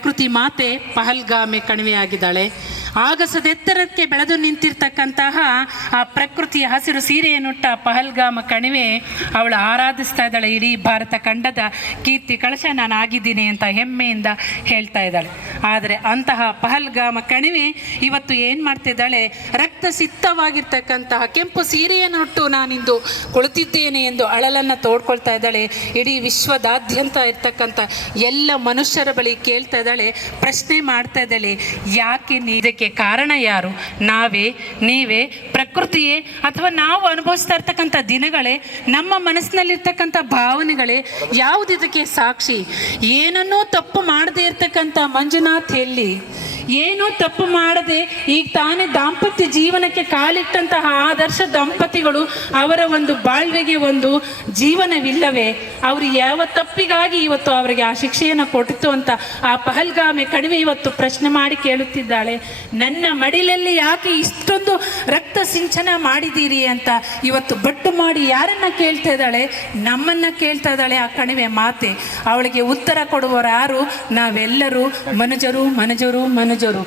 ಪ್ರಕೃತಿ ಮಾತೆ ಪಹಲ್ಗಾಮೆ ಕಣಿವೆಯಾಗಿದ್ದಾಳೆ. ಆಗಸದೆತ್ತರಕ್ಕೆ ಬೆಳೆದು ನಿಂತಿರ್ತಕ್ಕಂತಹ ಆ ಪ್ರಕೃತಿಯ ಹಸಿರು ಸೀರೆಯನ್ನುಟ್ಟ ಪಹಲ್ಗಾಮ ಕಣಿವೆ ಅವಳು ಆರಾಧಿಸ್ತಾ ಇದ್ದಾಳೆ ಇಡೀ ಭಾರತ ಖಂಡದ ಕೀರ್ತಿ ಕಳಶ ನಾನು ಆಗಿದ್ದೀನಿ ಅಂತ ಹೆಮ್ಮೆಯಿಂದ ಹೇಳ್ತಾ ಇದ್ದಾಳೆ. ಆದರೆ ಅಂತಹ ಪಹಲ್ಗಾಮ ಕಣಿವೆ ಇವತ್ತು ಏನು ಮಾಡ್ತಿದ್ದಾಳೆ? ರಕ್ತ ಸಿಕ್ತವಾಗಿರ್ತಕ್ಕಂತಹ ಕೆಂಪು ಸೀರೆಯನ್ನುಟ್ಟು ನಾನಿಂದು ಕುಳಿತಿದ್ದೇನೆ ಎಂದು ಅಳಲನ್ನು ತೋಡ್ಕೊಳ್ತಾ ಇದ್ದಾಳೆ. ಇಡೀ ವಿಶ್ವದಾದ್ಯಂತ ಇರ್ತಕ್ಕಂಥ ಎಲ್ಲ ಮನುಷ್ಯರ ಬಳಿ ಕೇಳ್ತಾ ಇದ್ದಾಳೆ. ಪ್ರಶ್ನೆ ಮಾಡ್ತಾ ಇದ್ದಾಳೆ, ಯಾಕೆ ನೀ ಇದಕ್ಕೆ ಕಾರಣ ಯಾರು? ನಾವೇ, ನೀವೇ, ಪ್ರಕೃತಿಯೇ? ಅಥವಾ ನಾವು ಅನುಭವಿಸ್ತಾ ಇರ್ತಕ್ಕಂಥ ದಿನಗಳೇ? ನಮ್ಮ ಮನಸ್ಸಿನಲ್ಲಿರ್ತಕ್ಕಂಥ ಭಾವನೆಗಳೇ? ಯಾವುದು ಇದಕ್ಕೆ ಸಾಕ್ಷಿ? ಏನನ್ನೂ ತಪ್ಪು ಮಾಡದೇ ಇರ್ತಕ್ಕಂಥ ಮಂಜುನಾಥ್ ಎಲ್ಲಿ? ಏನೂ ತಪ್ಪು ಮಾಡದೆ ಈಗ ತಾನೇ ದಾಂಪತ್ಯ ಜೀವನಕ್ಕೆ ಕಾಲಿಟ್ಟಂತಹ ಆದರ್ಶ ದಂಪತಿಗಳು ಅವರ ಒಂದು ಬಾಳ್ವೆಗೆ ಒಂದು ಜೀವನವಿಲ್ಲವೇ? ಅವರು ಯಾವ ತಪ್ಪಿಗಾಗಿ ಇವತ್ತು ಅವರಿಗೆ ಆ ಶಿಕ್ಷೆಯನ್ನು ಕೊಟ್ಟಿತು ಅಂತ ಆ ಪಹಲ್ಗಾಮೆ ಕಡಿಮೆ ಇವತ್ತು ಪ್ರಶ್ನೆ ಮಾಡಿ ಕೇಳುತ್ತಿದ್ದಾಳೆ. ನನ್ನ ಮಡಿಲಲ್ಲಿ ಯಾಕೆ ಇಷ್ಟೊಂದು ರಕ್ತ ಸಿಂಚನ ಮಾಡಿದ್ದೀರಿ ಅಂತ ಇವತ್ತು ಬಟ್ಟು ಮಾಡಿ ಯಾರನ್ನ ಕೇಳ್ತಾ ಇದ್ದಾಳೆ? ನಮ್ಮನ್ನ ಕೇಳ್ತಾ ಇದ್ದಾಳೆ ಆ ಕಣಿವೆ ಮಾತೆ. ಅವಳಿಗೆ ಉತ್ತರ ಕೊಡುವವರು ಯಾರು? ನಾವೆಲ್ಲರೂ ಮನುಜರು ಮನುಜರು ಮನುಜರು.